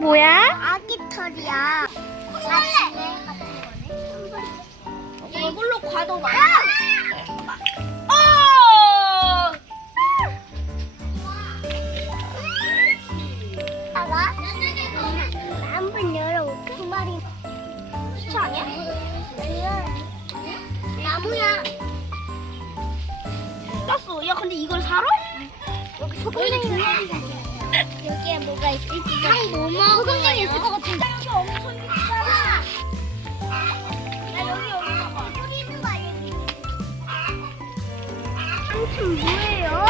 뭐야? 아기 털이야. 콩벌레 같은 거네. 이걸로 과도 많아. 봐봐. 한번 열어볼게. 두 마리. 시체 아니야? 아니야. 나무야. 땄어. 야, 근데 이걸 사러? 여기 소금쟁이 여기에 뭐가 있을지. 뭐 먹어? 소금쟁이 있을 것 같은데. 여기 엄청 비싸. 야, 여기 봐봐. 여기 있는 거 아니야? 삼촌 뭐예요?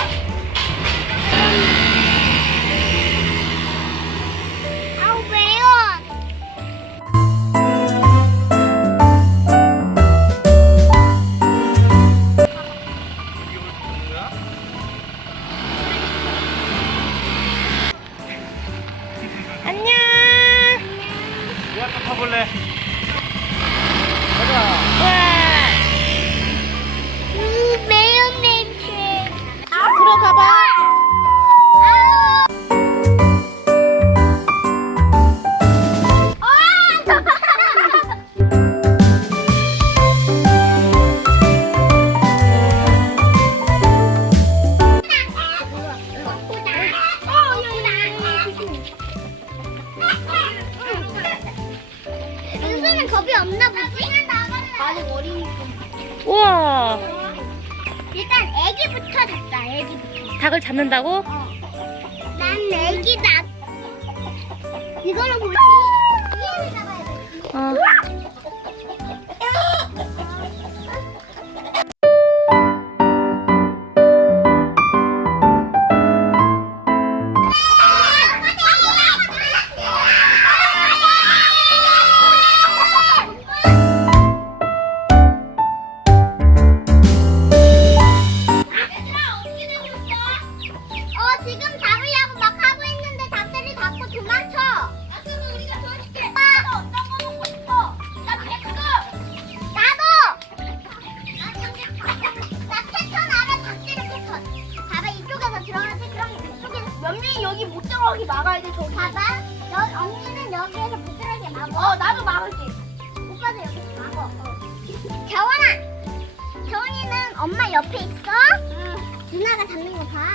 아우 매워. 안녕. 내가 또 타볼래? 와. 매운 냄새. 들어가봐. 윤수는 겁이 없나 보지? 아직 어리니까. 우와. 일단 애기부터 잡자. 애기부터. 닭을 잡는다고? 난 애기다. 이거는 뭐지? 얘를 잡아야 돼. 어. 지금 잡으려고 막 하고 있는데 닭들이 자꾸 도망쳐. 그러면 우리가 도와줄게. 너 어떤 거 먹고 싶어? 나 백숙. 나도. 나 패턴 알아. 닭들의 패턴. 봐봐, 이쪽에서 들어가는데 그럼 이쪽에서 면민이 여기 못 들어가게 막아야 돼. 저기. 봐봐. 언니는 여기에서 못 들어가게 막어. 나도 막을게. 오빠도 여기서 막어. 겨원아. 겨원이는 엄마 옆에 있어. 누나가 잡는 거 봐.